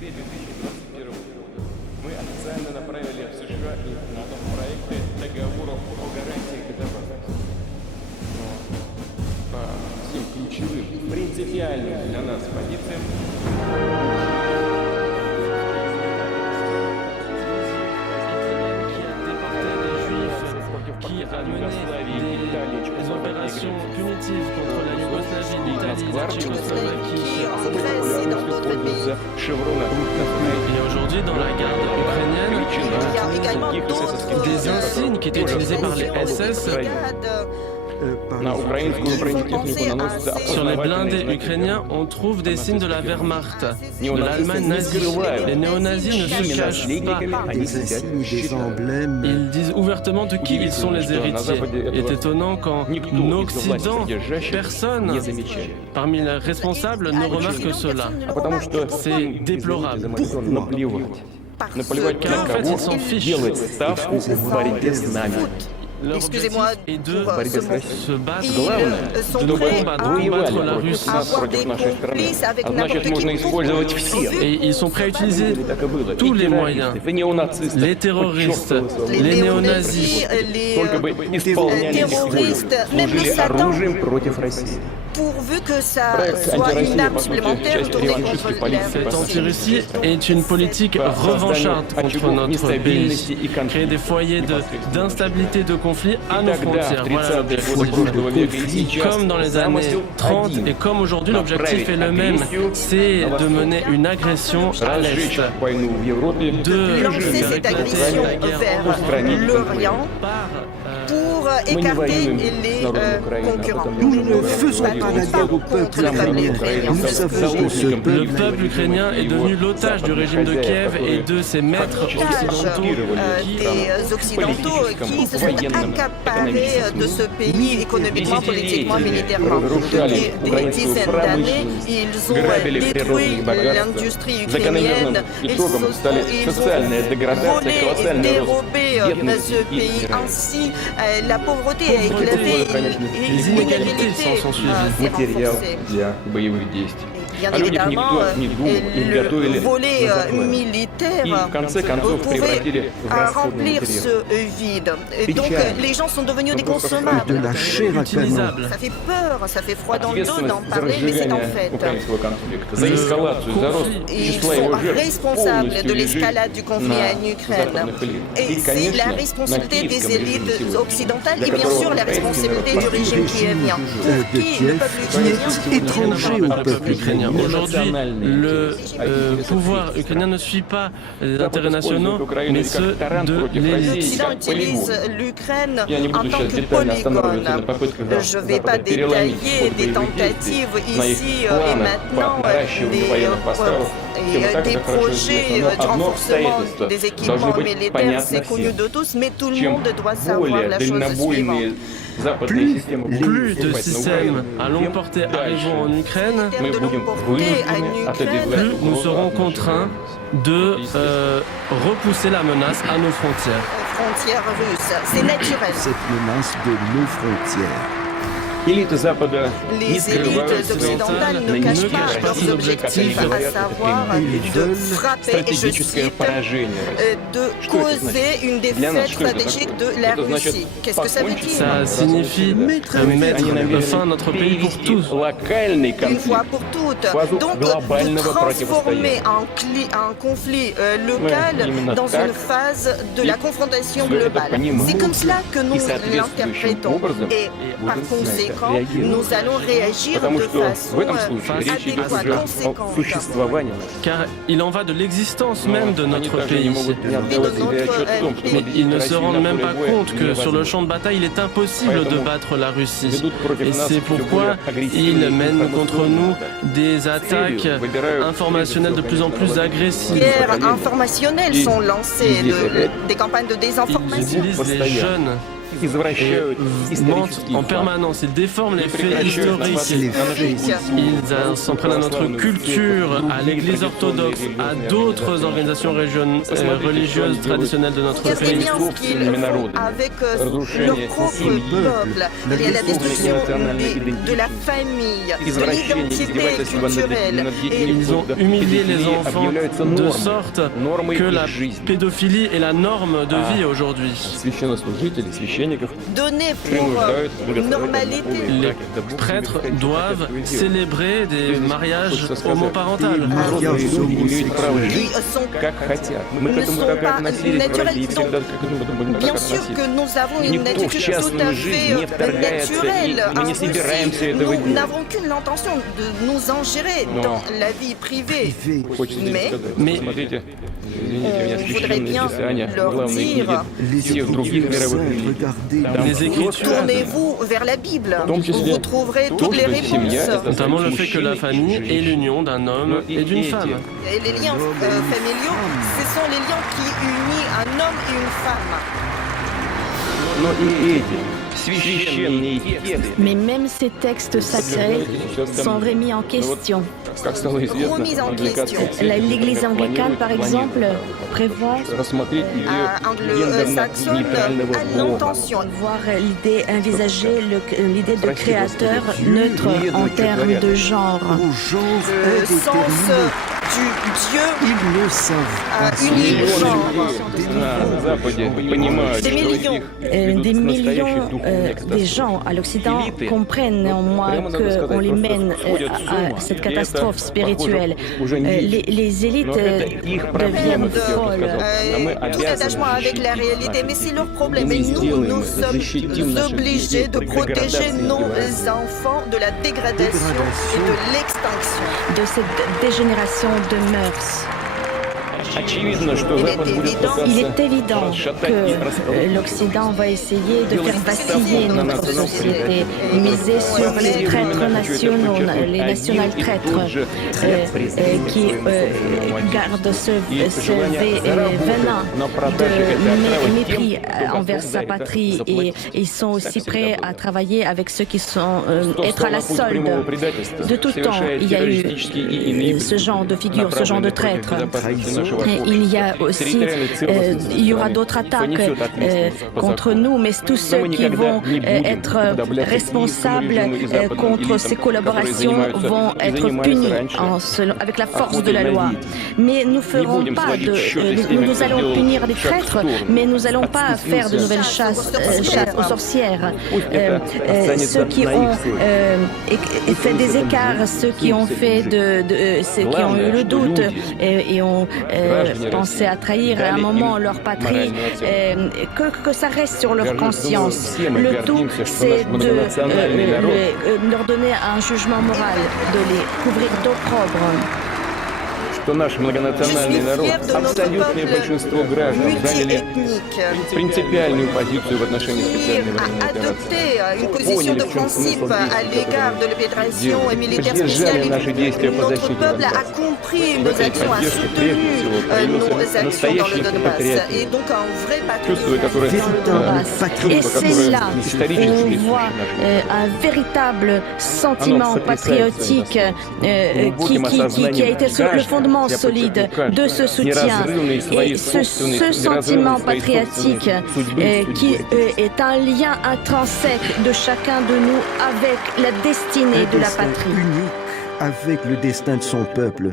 2021 года мы официально направили в США и НАТО проекты договоров о гарантиях безопасности. Но по всем ключевым, принципиальным для нас позициям qui a mené des opérations punitives contre la Yougoslavie, l'Italie, la Tchécoslovaquie, en Grèce et dans d'autres pays. Et aujourd'hui, dans la garde ukrainienne, Il y a également d'autres des insignes qui étaient utilisés par les SS на украинскую бронетехнику наносится sur les blindés ukrainiens. On trouve des signes de la Wehrmacht, de l'Allemagne nazie. Les néo-nazis ne se cachent pas. Des insignes, des emblèmes. Ils disent ouvertement de qui ils sont les héritiers. Il est étonnant qu'en Occident, personne parmi les responsables ne remarque cela. C'est déplorable. Car en fait, ils s'en fichent. Leur Excusez-moi objectif est de pour ce mot. se battre, Ils sont de prêts combattre la Russie. à avoir des complices avec n'importe qui. Et ils sont prêts à utiliser tous les moyens. Les terroristes, les néo-nazis, les terroristes, même le Satan, pourvu que ça soit une arme supplémentaire tournée contre l'air. Cette anti-Russie est une politique revancharde contre notre pays. Créer des foyers d'instabilité, de conflit à nos frontières. Voilà l'objectif. Comme dans les années 30 et comme aujourd'hui, l'objectif est le même. C'est de mener une agression à l'Est. De Lancer cette agression vers l'Orient pour écarter les concurrents. Nous ne faisons pas la guerre au peuple ukrainien. Nous savons que ce Le peuple peuple ukrainien est devenu l'otage du régime de Kiev et de ses maîtres occidentaux. Des Occidentaux qui se sont accaparés de ce pays économiquement, politiquement, militairement. Depuis des dizaines d'années, ils ont détruit l'industrie ukrainienne, ils ont volé et dérobé ce pays. Ainsi, la pauvreté a éclaté et Les inégalités s'en sont suivies. для боевых действий. Bien А людях évidemment, не готовили le volet на запас. militaire И в конце концов превратили в расходный remplir материал. ce vide. Et donc, les gens sont devenus des de consommables. la chair à canon. Utilisable. Ça fait peur, ça fait froid dans le dos d'en Ответственность за parler, mais c'est en разжигание fait. украинского конфликта, за эскалацию, за рост Ils числа sont его жертв responsables полностью de лежит l'escalade du conflit на en Ukraine. западных элит. Et И, c'est конечно, la на responsabilité des киевском режиме élites сегодня, occidentales для et bien которого sûr la украинский responsabilité народ du régime kievien. de Qui le Kiev peuple qui ukrainien est étranger au peuple ukrainien. Aujourd'hui, le pouvoir ukrainien ne suit pas les intérêts nationaux, mais ceux de l'élite. L'Occident utilise l'Ukraine Я не en буду tant сейчас que детально останавливаться polygone. на попытках Je ne vais Запада pas переломить détailler ход des боевых tentatives действий, на их ici et планах maintenant по наращиванию военных поставок. Всем и так des это хорошо projets известно. de Но одно renforcement обстоятельство des должно équipements быть militaires, понятно c'est connu всем. de tous, mais tout le Чем monde doit savoir более la chose suivante. дальнобойные западные системы будут Plus de наступать на systèmes Украину, à longue тем portée дальше arriveront en Ukraine, мы de будем longue portée à вынуждены Ukraine, отодвигать plus nous угрозу serons от наших contraints границ. de repousser la menace à nos frontières. Frontières russes, c'est naturel. Cette menace de nos frontières. Элиты Запада не Les скрывают élites occidentales ne cachent pas leurs objectifs, à savoir de frapper, et je стратегическое cite, поражение России. de causer une défaite stratégique de la Russie. Qu'est-ce que ça veut dire? Ça signifie mettre fin à notre pays pour tous. Локальный Une fois конфликт pour toutes. фазу Donc, de глобального transformer противостояния. un conflit local именно dans так une phase de la confrontation всё это globale. понимаем. C'est comme cela que nous И соответствующим l'interprétons. образом Et par будем на это conséquent, реагировать. nous allons réagir Потому de что в façon этом случае речь идет adéquate, уже о conséquente. существовании нас. Car il en va de l'existence Но même de они notre даже не pays. могут не отдавать себе отчет в том, что Mais ils ne se Россию rendent на même поле pas боя compte que sur le невозможно. champ de bataille, il est impossible de battre la Russie. ведут против Et нас c'est всё pourquoi более агрессивные ils mènent contre nous информационные des attaques выбирают informationnelles de plus en plus agressives. Des guerres informationnelles Et sont lancées, здесь опять des campagnes de Ils désinformation. utilisent les jeunes mentent en permanence, ils déforment les faits historiques, ils s'en prennent à notre culture, à l'Église orthodoxe, à d'autres organisations religieuses traditionnelles de notre Qu'est-ce pays. qu'ils font avec leur propre peuple? Il y a la destruction de la famille, de l'identité culturelle. Et Ils ont humilié les enfants de sorte que la pédophilie est la norme de vie aujourd'hui. Священнослужители, священников donner pour normalité. Les prêtres doivent célébrer des mariages homoparentaux. Ils sont, ne sont pas naturels. Donc, bien sûr que nous avons une attitude tout à fait naturelle envers eux. Nous n'avons qu'une intention de nous ingérer dans la vie privée. Mais on voudrait bien leur dire, Les Écritures, tournez-vous vers la Bible, où vous trouverez toutes les réponses. notamment le fait que la famille est l'union d'un homme et d'une femme. Et les liens familiaux, ce sont les liens qui unissent un homme et une femme. Mais même ces textes sacrés sont remis en question. Remise en question. L'Église anglicane, par exemple, prévoit Anglo-saxonne a l'intention voir l'idée, envisager l'idée de créateur neutre en termes de genre. le sens du Dieu Ils le savent. uni le genre. Des millions Des gens à l'Occident comprennent néanmoins qu'on les mène à cette catastrophe spirituelle. Les élites deviennent folles. Tout attachement avec la réalité, mais c'est leur problème. Et nous sommes obligés de protéger nos enfants de la dégradation et de l'extinction. De cette dégénération de mœurs. Il est évident que l'Occident va essayer de faire vaciller notre société, miser sur les traîtres nationaux, les national traîtres qui gardent ce venin de mépris envers sa patrie, et ils sont aussi prêts à travailler avec ceux qui sont être à la solde. De tout temps, il y a eu ce genre de figure, ce genre de traître. Il y a aussi, il y aura d'autres attaques contre nous, mais tous ceux qui vont être responsables contre ces collaborations vont être punis avec la force de la loi. Mais nous ferons pas nous allons punir les traîtres, mais nous allons pas faire de nouvelles chasses aux sorcières. Ceux qui ont fait des écarts, ceux qui ont fait ceux qui ont eu le doute et ont pensé à trahir à un moment leur patrie, que ça reste sur leur conscience. Le tout, c'est de leur donner un jugement moral, de les couvrir d'opprobre. что наш многонациональный народ, абсолютное большинство граждан заняли принципиальную позицию в отношении специальной военной операции. Поняли, в чем смысл действий. Поддержали наши действия по защите Донбасса. В этой поддержке прежде всего проявился настоящий патриотизм. Чувство, которое исторически voit un véritable sentiment patriotique qui a été le fondement solide de ce soutien. Et ce sentiment patriotique qui est un lien intrinsèque de chacun de nous avec la destinée de la patrie. Unique avec le destin de son peuple.